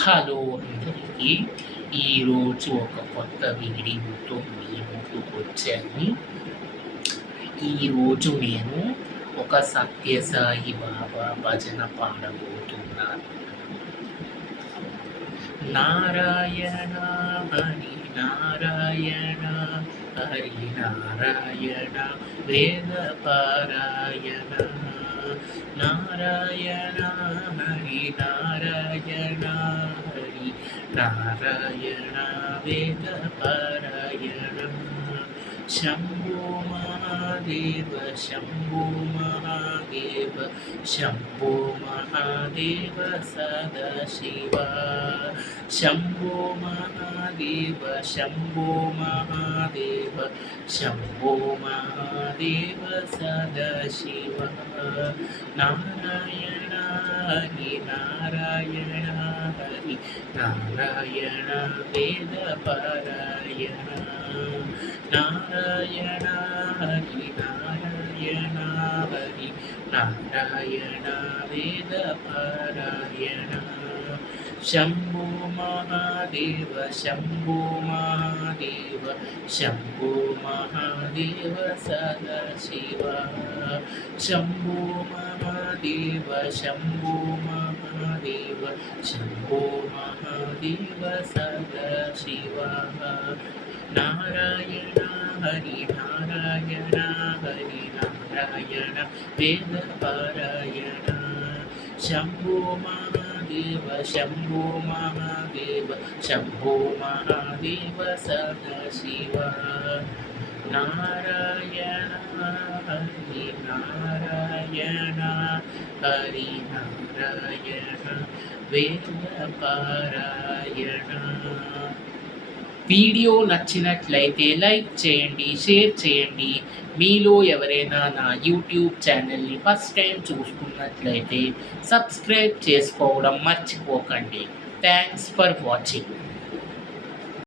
Hello అందరికీ. ఈరోజు ఒక కొత్త వీడియోతో మీ ముందుకొచ్చాను. ఈరోజు నేను ఒక సత్యసాయి బాబా భజన పాడబోతున్నాను. నారాయణ హరి నారాయణ హరి నారాయణ వేద పారాయణ నారాయణ హరి నారాయణ హరి నారాయణ వేద పారాయణ శంభో మహాదేవ శంభో మహాదేవ శంభో మహాదేవ సదాశివ శంభో మహాదేవ శంభో మహాదేవ శంభో మహాదేవ సదాశివ నారాయణ హరి నారాయణ హరి నారాయణ వేద పారాయణ నారాయణ హరి నారాయణ హరి నారాయణ వేద పారాయణ శంభో మహాదేవ శంభో మహాదేవ శంభో మహాదేవ సదాశివ శంభో మహాదేవ శంభో మహాదేవ శంభో మహాదేవ సదాశివ నారాయణ హరి నారాయణ హరి నారాయణ వేద పారాయణ శంభో మహాదేవ శంభో మహాదేవ శంభో మహాదేవ సదాశివ నారాయణ హరి నారాయణ హరి నారాయణ వేద పారాయణ. వీడియో నచ్చినట్లయితే లైక్ చేయండి, షేర్ చేయండి. మీలో ఎవరైనా నా యూట్యూబ్ ఛానల్ని ఫస్ట్ టైం చూసుకున్నట్లయితే సబ్స్క్రైబ్ చేసుకోవడం మర్చిపోకండి. Thanks for watching.